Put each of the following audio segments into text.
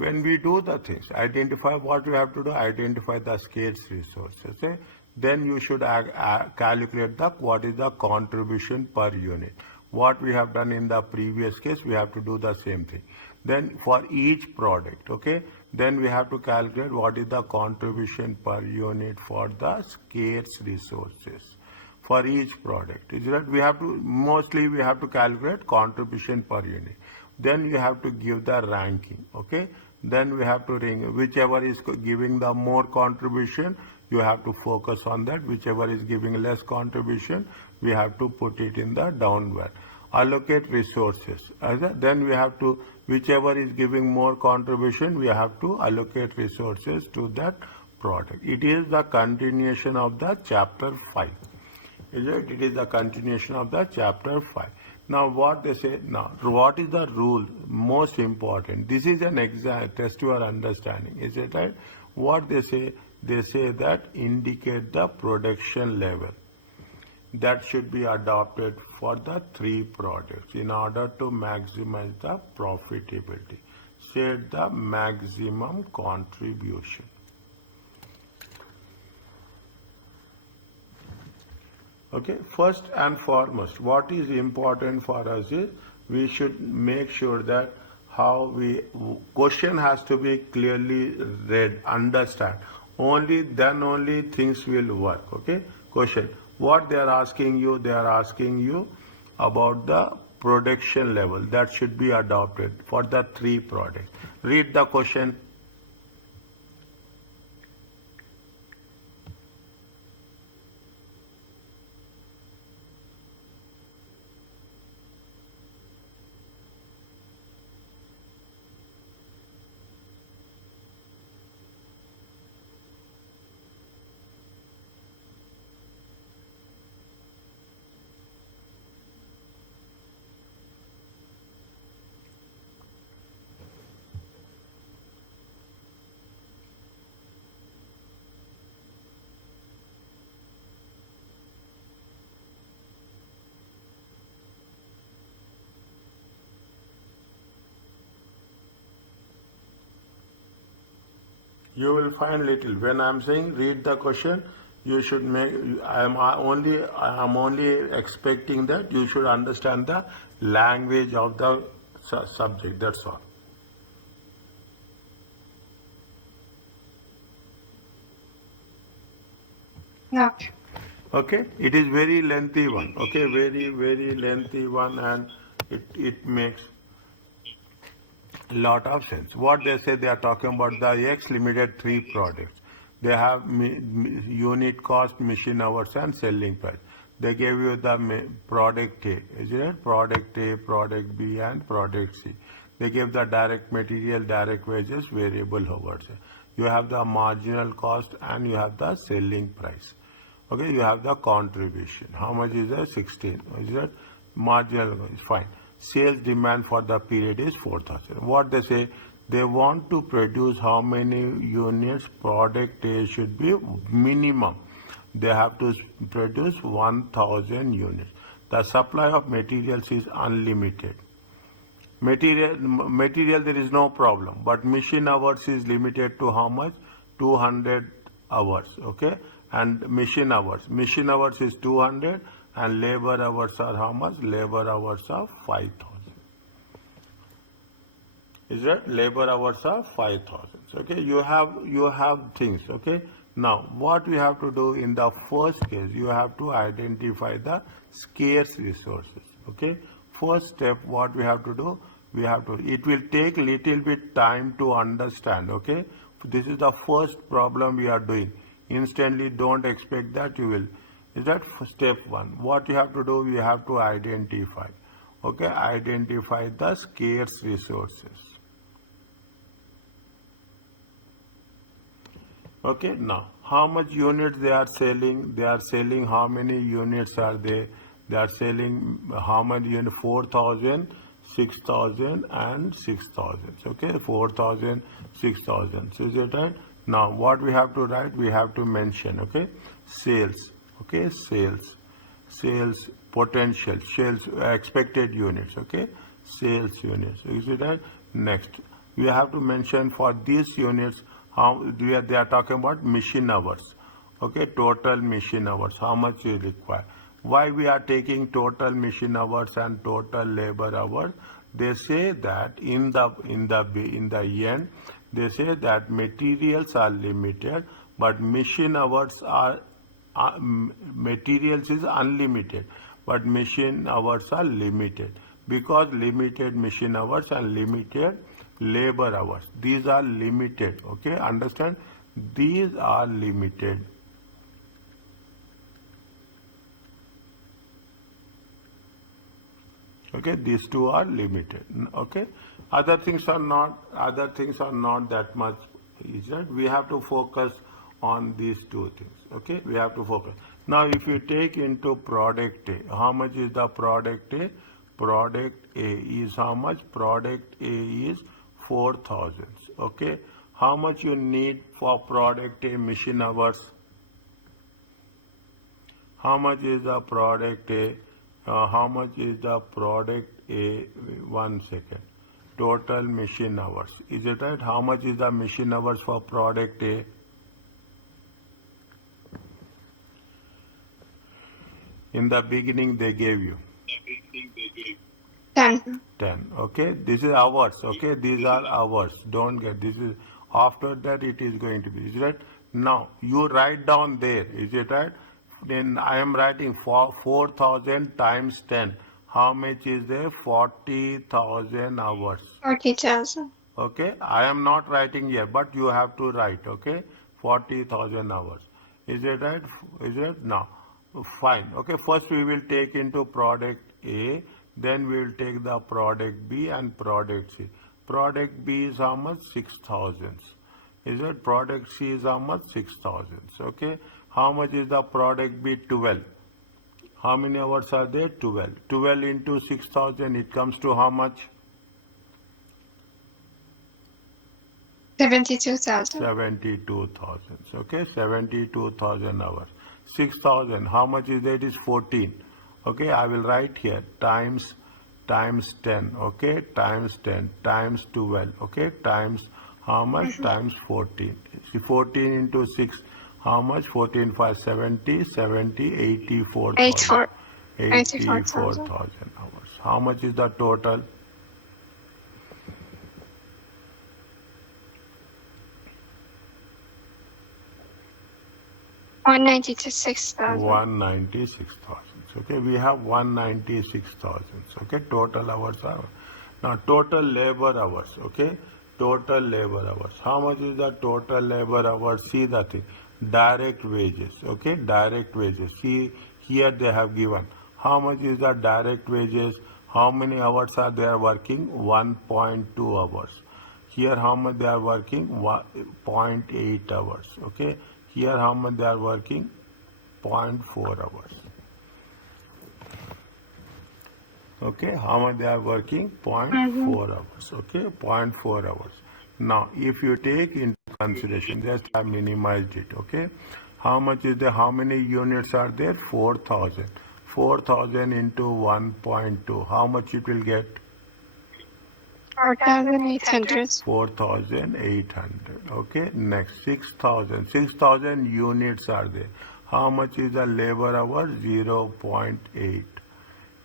when we do the things, identify what we have to do, identify the scarce resources. Okay? Then you should calculate what is the contribution per unit. What we have done in the previous case, we have to do the same thing. Then for each product, okay, then we have to calculate what is the contribution per unit for the scarce resources for each product. Is that we have to calculate contribution per unit. Then you have to give the ranking, okay. Then we have to ring whichever is giving the more contribution, you have to focus on that. Whichever is giving less contribution, we have to put it in the downward. Allocate resources. Then we have to, whichever is giving more contribution, we have to allocate resources to that product. It is the continuation of the chapter 5. Is it? It is the continuation of the chapter 5. Now what they say, now what is the rule? Most important. This is an exam, test your understanding. Is it right? What they say that indicate the production level that should be adopted for the 3 products in order to maximize the profitability. Set the maximum contribution. Okay, first and foremost, what is important for us is we should make sure that question has to be clearly read, understand. Only things will work. Okay, question. What they are asking you about the production level that should be adopted for the 3 products. Read the question. You will find little. When I am saying read the question, you should make. I am only expecting that you should understand the language of the subject. That's all. Yeah. Okay, it is very lengthy one. Okay, very lengthy one, and it makes lot of sense. What they say, they are talking about the X Limited 3 products. They have unit cost, machine hours, and selling price. They gave you the product A, isn't it? Product A, product B, and product C. They give the direct material, direct wages, variable hours. You have the marginal cost and you have the selling price. Okay, you have the contribution. How much is that? 16. Is that marginal? Is fine. Sales demand for the period is 4,000. What they say, they want to produce how many units product A should be minimum. They have to produce 1,000 units. The supply of materials is unlimited. Material there is no problem, but machine hours is limited to how much? 200 hours. Okay, and machine hours is 200. And labor hours are how much? Labor hours are 5,000. Is that? Labor hours are 5,000. Okay, you have things. Okay, now what we have to do in the first case, you have to identify the scarce resources. Okay, first step, what we have to do, it will take little bit time to understand. Okay, this is the first problem we are doing. Instantly, don't expect that you will. Is that step 1? What you have to do, you have to identify. Okay, identify the scarce resources. Okay, now how much units they are selling? They are selling how many units are they? They are selling how many units? 4,000, 6,000 and 6,000. Okay, 4,000, 6,000. So is it right? Now what we have to write? We have to mention. Okay, sales. Okay, sales potential, sales expected units. Okay, sales units. Is it right? Next, We have to mention for these units how they are talking about machine hours. Okay, total machine hours, how much you require. Why we are taking total machine hours and total labor hours? They say that in the end, they say that materials are limited, but machine hours are materials is unlimited, but machine hours are limited, because limited machine hours and limited labor hours. These are limited. Okay, understand? These are limited. Okay, these two are limited. Okay, other things are not that much easier. We have to focus on these two things. Okay, we have to focus. Now if you take into product A, how much is the product A? Product A is how much? Product A is 4,000. Okay, how much you need for product A machine hours? How much is the product A? How much is the product A? 1 second. Total machine hours. Is it right? How much is the machine hours for product A? In the beginning they gave you 10. 10. Okay, this is hours. Okay, these are hours. Don't get this is after that it is going to be. Is it right? Now you write down there. Is it right? Then I am writing for 4,000 times 10. How much is there? 40,000 hours. 40,000. Okay, I am not writing here, but you have to write. Okay, 40,000 hours. Is it right? Is it? Now, fine. Okay, first we will take into product A, then we will take the product B and product C. Product B is how much? 6,000. Is it? Product C is how much? 6,000. Okay, how much is the product B? 12. How many hours are there? 12. 12 into 6,000, it comes to how much? 72,000. 72,000. Okay, 72,000 hours. 6,000, how much is that? It is 14. Okay, I will write here times 10. Okay, times 10 times 12. Okay, times how much? Times 14. See, 14 into 6, how much? 14 5 70, 70, 84,000. 84,000. hours. How much is the total? 196,000. 196,000. Okay, we have 196,000. Okay, total hours are. Now total labor hours. Okay, total labor hours. How much is the total labor hours? See the thing. Direct wages. Okay, direct wages. See here they have given. How much is the direct wages? How many hours are they working? 1.2 hours. Here how much they are working? 0.8 hours. Okay. Here how much they are working? 0.4 hours. Okay, how much they are working? 0.4 hours. Okay, 0.4 hours. Now, if you take into consideration, just I minimized it. Okay, how much is there? How many units are there? 4,000. 4,000 into 1.2. How much it will get? 4,800. 4,800. Okay, next 6,000. 6,000 units are there. How much is the labor hour? 0.8.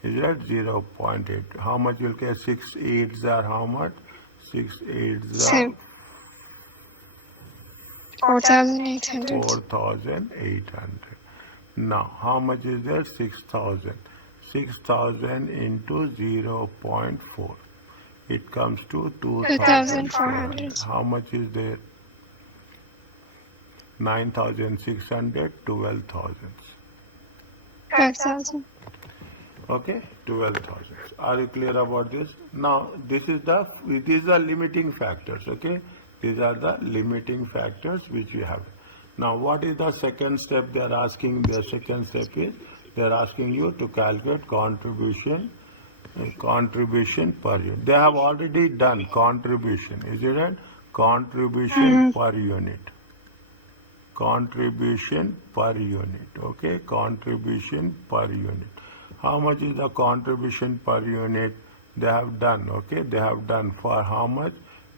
Is that 0.8? How much will get? 6 8s are how much? 6 8s are 4,800. 4,800. Now, how much is there? 6,000. 6,000 into 0.4. It comes to 2,400. How much is there? 9,600, 12,000. 12,000. Okay, 12,000. Are you clear about this? Now, these are the limiting factors. Okay, these are the limiting factors which we have. Now, what is the second step they are asking? The second step is they are asking you to calculate contribution per unit. They have already done contribution. Is it right? Contribution per unit. Contribution per unit. Okay, contribution per unit. How much is the contribution per unit? They have done. Okay, they have done for how much?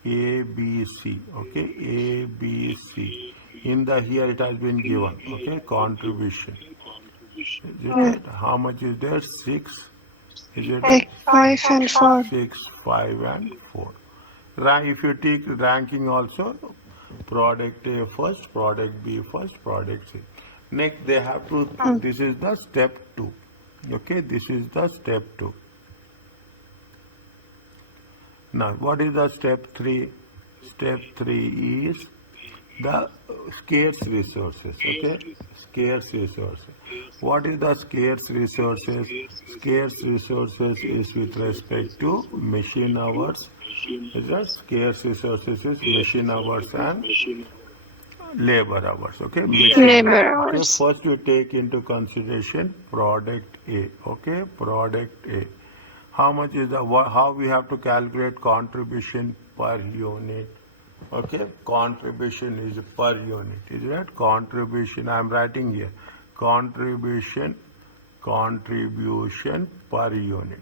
A, B, C, okay, A, B, C. In the here it has been given, okay, contribution. Is it right? How much is there? 6. Is it right? 5 and 4. 6, 5 and 4. If you take ranking also, product A first, product B first, product C. Next they have to, this is the step 2. Okay, this is the step 2. Now, what is the step 3? Step 3 is the scarce resources, okay? Scarce resources. What is the scarce resources? Scarce resources is with respect to machine hours. Is that scarce resources is machine hours and labor hours, okay? Labor Okay, hours. first you take into consideration product A, okay? Product A. How much is the, how we have to calculate contribution per unit? Okay, contribution is per unit. Is that contribution? I am writing here. Contribution per unit.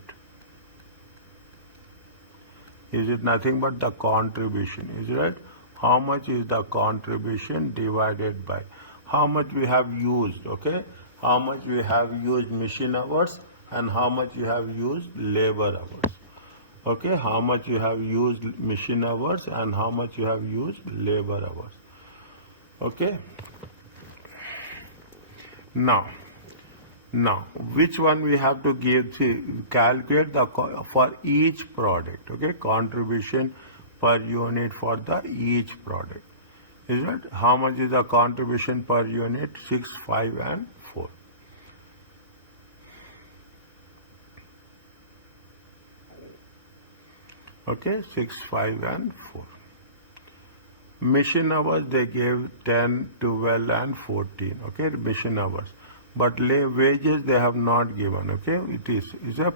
Is it nothing but the contribution? Is it right? How much is the contribution divided by how much we have used? Okay, how much we have used machine hours and how much you have used labor hours. Okay, how much you have used machine hours and how much you have used labor hours. Okay. Now, which one we have to give? Calculate the for each product. Okay, contribution per unit for the each product. Is it? How much is the contribution per unit? 6, 5, and 4. Okay, 6, 5, and 4. Machine hours they gave 10, 12, and 14. Okay, machine hours. But wages they have not given. Okay, it is a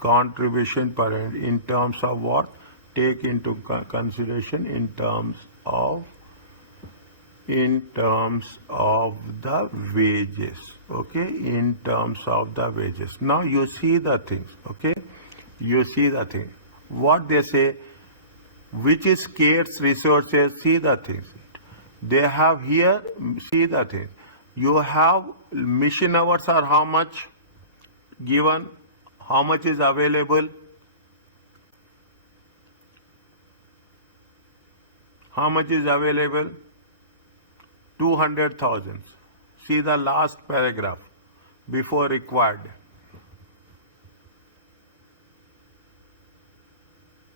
contribution per unit in terms of what? Take into consideration in terms of the wages. Okay, in terms of the wages. Now you see the things. Okay, you see the thing. What they say, which is scarce resources, see the things. They have here, see the thing. You have machine hours are how much given, how much is available, how much is available, 200,000. See the last paragraph, before required.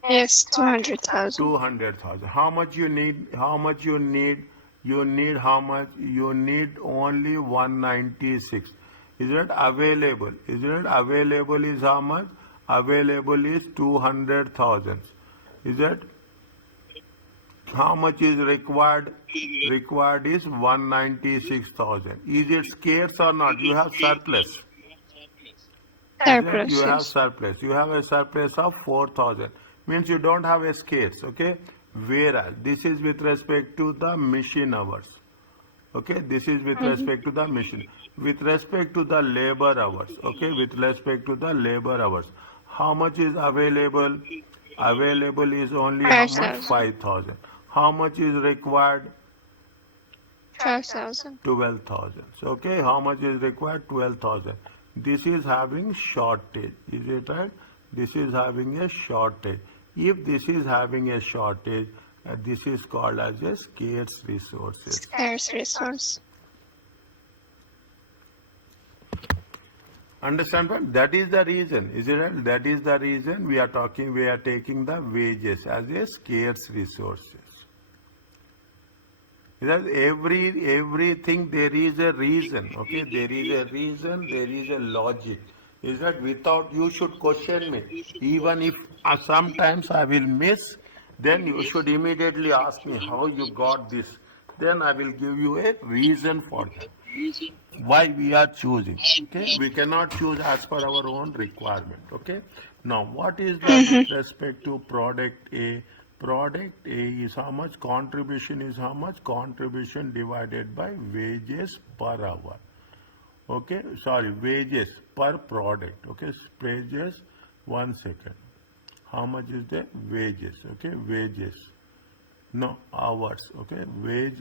Yes, 200,000. 200,000. How much you need? How much you need? You need how much? You need only 196. Is it available? Is it available is how much? Available is 200,000. Is it? How much is required? Required is 196,000. Is it scarce or not? You have surplus. Surplus. You have Yes. surplus. You have a surplus of 4,000. Means you don't have a scarce. Okay. Whereas this is with respect to the machine hours. Okay. This is with respect to the machine. With respect to the labor hours. Okay. With respect to the labor hours. How much is available? Available is only how much? 5,000. 5,000. How much is required? 12,000. 12,000. Okay, how much is required? 12,000. This is having shortage. Is it right? This is having a shortage. If this is having a shortage, this is called as a scarce resources. Scarce resource. Understand what? That is the reason. Is it right? That is the reason we are taking the wages as a scarce resources. Because everything there is a reason. Okay, there is a reason, there is a logic. Is that without you should question me. Even if sometimes I will miss, then you should immediately ask me how you got this. Then I will give you a reason for that. Why we are choosing. Okay, we cannot choose as per our own requirement. Okay. Now, what is the with respect to product A? Product A is how much? Contribution is how much? Contribution divided by wages per hour. Okay, sorry, wages per product. Okay, wages, 1 second. How much is the wages? Okay, wages. No, hours. Okay, wage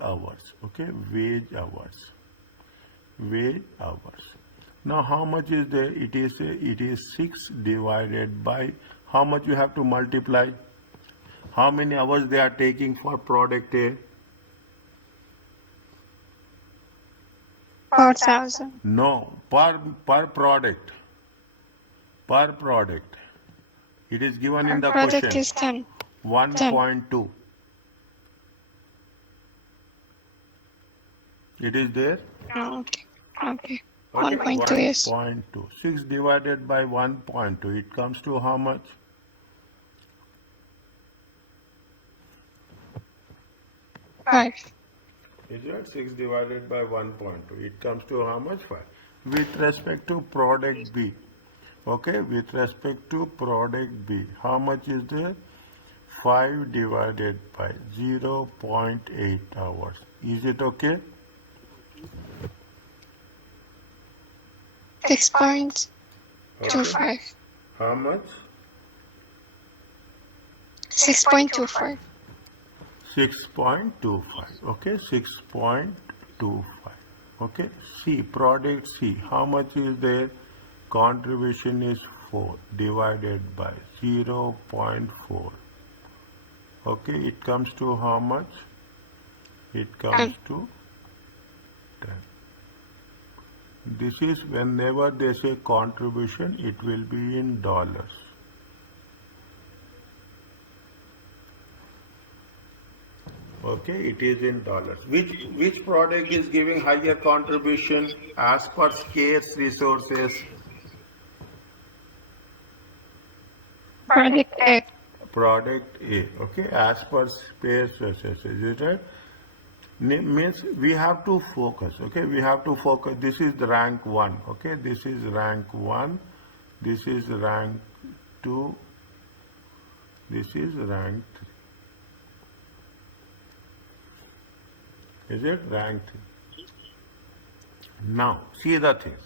hours. Okay, wage hours. Wage hours. Now how much is there? It is 6 divided by how much you have to multiply? How many hours they are taking for product A? 4,000. No, per product. Per product. It is given in the Product question. is 10. 1.2. It is there? Oh, okay. Okay. Okay, 1.2, yes. 1.2. 6 divided by 1.2. It comes to how much? 5. Is that 6 divided by 1.2? It comes to how much? 5. With respect to product B. Okay, with respect to product B, how much is there? 5 divided by 0.8 hours. Is it okay? 6.25. How much? 6.25. 6.25. Okay, 6.25. Okay, C, product C, how much is there? Contribution is 4 divided by 0.4. Okay, it comes to how much? It comes to 10. This is whenever they say contribution, it will be in dollars. Okay, it is in dollars. Which product is giving higher contribution as per scarce resources? Product A. Product A. Okay, as per scarce resources. Is it right? Means we have to focus. Okay, we have to focus. This is the rank 1. Okay, this is rank 1. This is rank 2. This is rank 3. Is it rank 3? Now, see the things.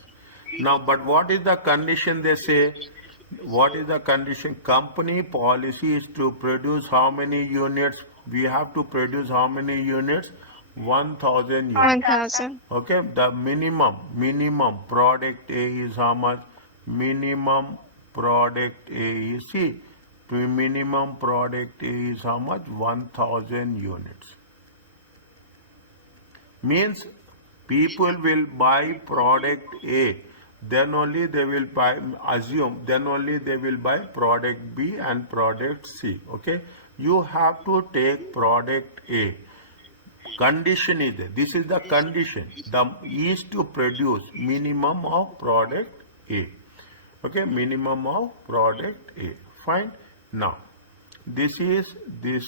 Now, but what is the condition they say? What is the condition? Company policy is to produce how many units? We have to produce how many units? 1,000 units. 1,000. Okay, the minimum product A is how much? Minimum product A is, see, minimum product A is how much? 1,000 units. Means people will buy product A, then only they will buy, then only they will buy product B and product C. Okay, you have to take product A. Condition is there. This is the condition. The is to produce minimum of product A. Okay, minimum of product A. Fine. Now, this is the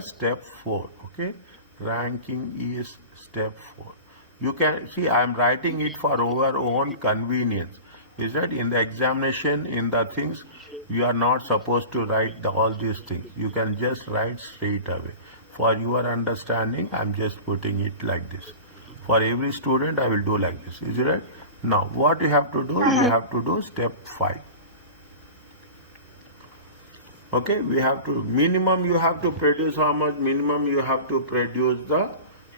step 4. Okay, ranking is step 4. You can see I am writing it for our own convenience. Is that in the examination, in the things, you are not supposed to write all these things. You can just write straight away. For your understanding, I am just putting it like this. For every student, I will do like this. Is it right? Now, what you have to do? You have to do step 5. Okay, we have to, minimum you have to produce how much? Minimum you have to produce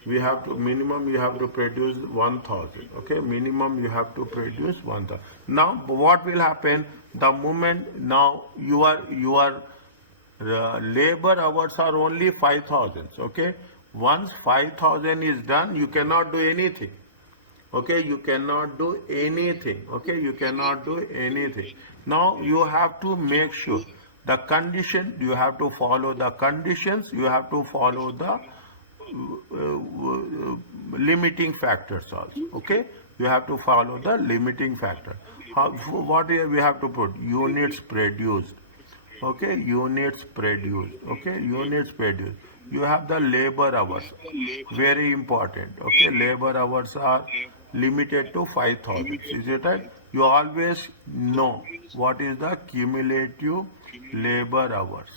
minimum you have to produce 1,000. Okay, minimum you have to produce 1,000. Now, what will happen? The moment now your labor hours are only 5,000. Okay, once 5,000 is done, you cannot do anything. Okay, you cannot do anything. Okay, you cannot do anything. Now you have to make sure the condition, you have to follow the conditions, you have to follow the limiting factors also. Okay, you have to follow the limiting factor. What we have to put? Units produced. Okay, units produced. Okay, units produced. You have the labor hours. Very important. Okay, labor hours are limited to 5,000. Is it right? You always know what is the cumulative labor hours.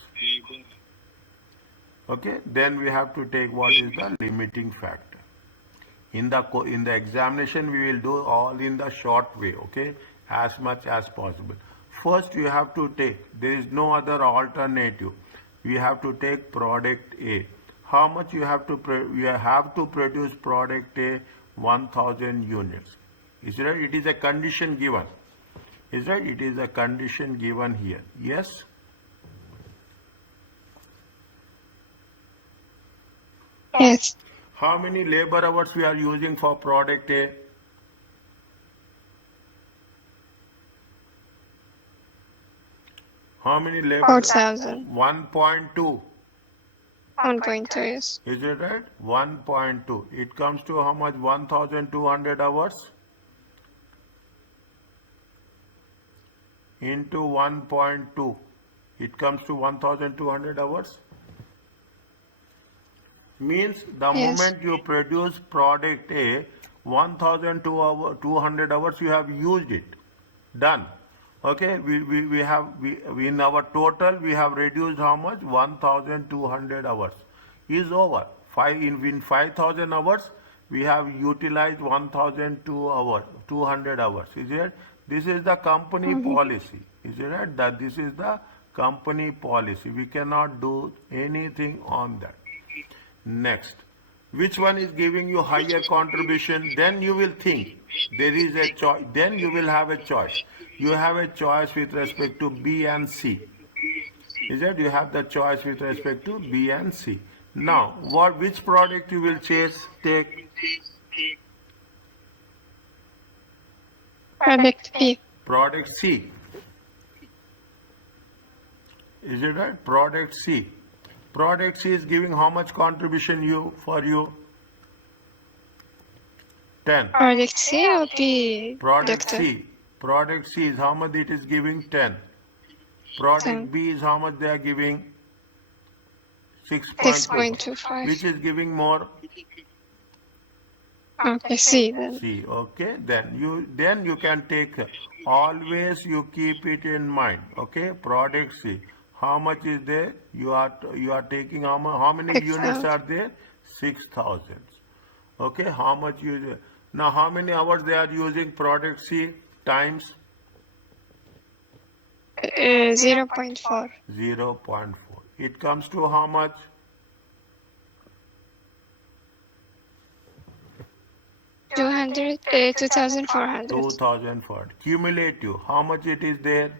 Okay, then we have to take what is the limiting factor. In the examination, we will do all in the short way. Okay, as much as possible. First you have to take, there is no other alternative. We have to take product A. How much you have to, you have to produce product A 1000 units. Is it right? It is a condition given. Is right? It is a condition given here. Yes? Yes. How many labor hours we are using for product A? How many labor? 4,000. 1.2. 1.2, yes. Is it right? 1.2. It comes to how much? 1200 hours into 1.2. It comes to 1200 hours. Means the Yes. moment you produce product A, 1200 hours you have used it. Done. Okay, we have, in our total we have reduced how much? 1200 hours is over. In 5000 hours we have utilized 1200 hours. Is it? This is the company policy. Is it right? That this is the company policy. We cannot do anything on that. Next, which one is giving you higher contribution? Then you will think there is a choice. Then you will have a choice. You have a choice with respect to B and C. Is it? You have the choice with respect to B and C. Now, which product you will take? Product B. Product C. Is it right? Product C. Product C is giving how much contribution for you? 10. Product C or B? Product Doctor? C. Product C is how much it is giving? 10. Product 10. B is how much they are giving? 6.2. 6.25. Which is giving more? Okay, C then. C. Okay. Then you can take, always you keep it in mind. Okay. Product C. How much is there? You are taking how many 6,000. units are there? 6,000. Okay. How much now how many hours they are using product C times? 0.4. 0.4. It comes to how much? 2,400. 2,400. Cumulative. How much it is there?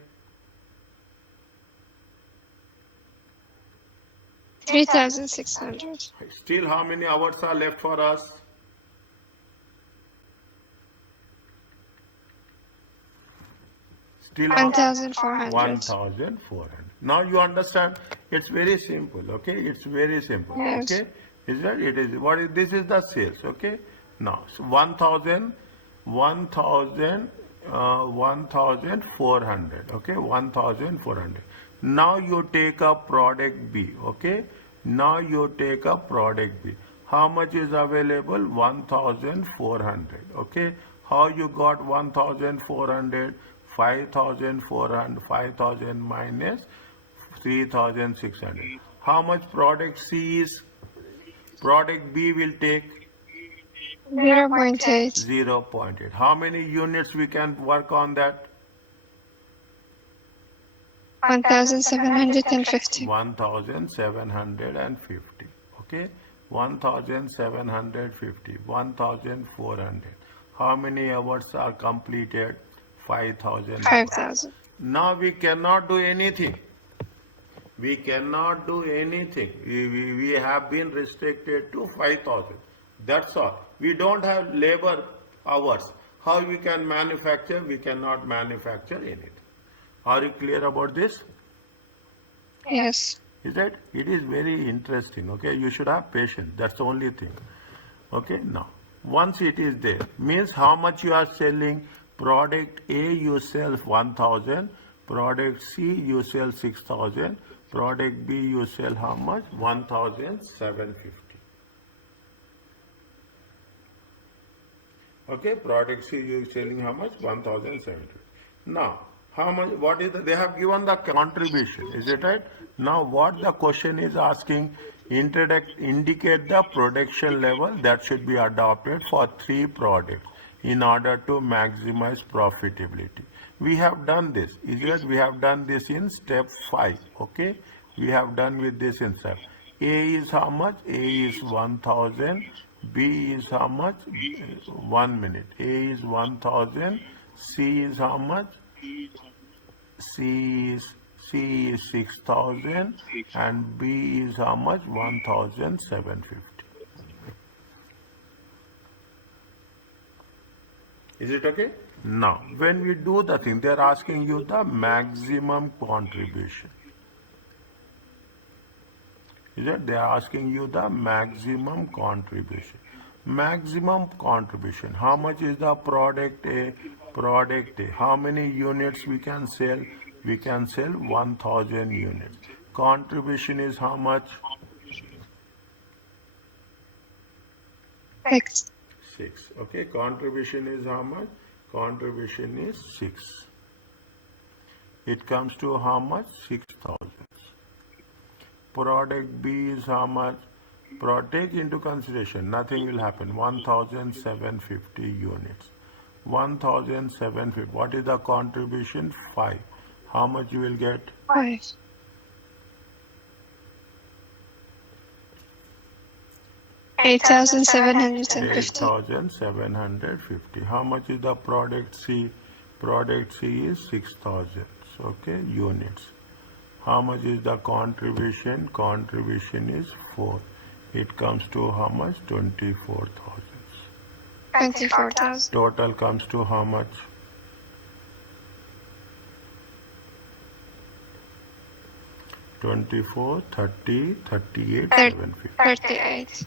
3,600. Still how many hours are left for us? Still 1,400. 1,400. Now you understand, it's very simple. Okay, it's very simple. Yes. Okay, is that it is what is this is the sales. Okay, now so 1,400. Okay, 1,400. Now you take up product B. Okay, now you take up product B. How much is available? 1,400. Okay, how you got 1,400? 5,400. 5,000 minus 3,600. How much product C is? Product B will take 0.8. 0.8. How many units we can work on that? 1,750. 1,750. Okay, 1,750. 1,400. How many hours are completed? 5,000. 5,000. Now we cannot do anything. We cannot do anything. We have been restricted to 5,000. That's all. We don't have labor hours. How we can manufacture? We cannot manufacture anything. Are you clear about this? Yes. Is that? It is very interesting. Okay, you should have patience. That's the only thing. Okay, now once it is there, means how much you are selling. Product A you sell 1,000. Product C you sell 6,000. Product B you sell how much? 1,750. Okay, product C you selling how much? 1,750. Now, how much? What is they have given the contribution? Is it right? Now, what the question is asking? Indicate the production level that should be adopted for 3 products. in order to maximize profitability. We have done this. Is it? We have done this in step 5. Okay. We have done with this in step. A is how much? A is 1000. B is how much? 1 minute. A is 1000. C is how much? C is 6000 and B is how much? 1750. Is it okay? Now, when we do the thing, they are asking you the maximum contribution. Is it? They are asking you the maximum contribution. Maximum contribution. How much is the product A? Product A. How many units we can sell? We can sell 1000 units. Contribution is how much? 6. 6. Okay. Contribution is how much? Contribution is 6. It comes to how much? 6000. Product B is how much? Take into consideration, nothing will happen. 1750 units. 1750. What is the contribution? 5. How much you will get? 5. 8,750. 8,750. How much is the product C? Product C is 6,000. Okay, units. How much is the contribution? Contribution is 4. It comes to how much? 24,000. 24,000. Total comes to how much? 24, 30, 38, 750. 38.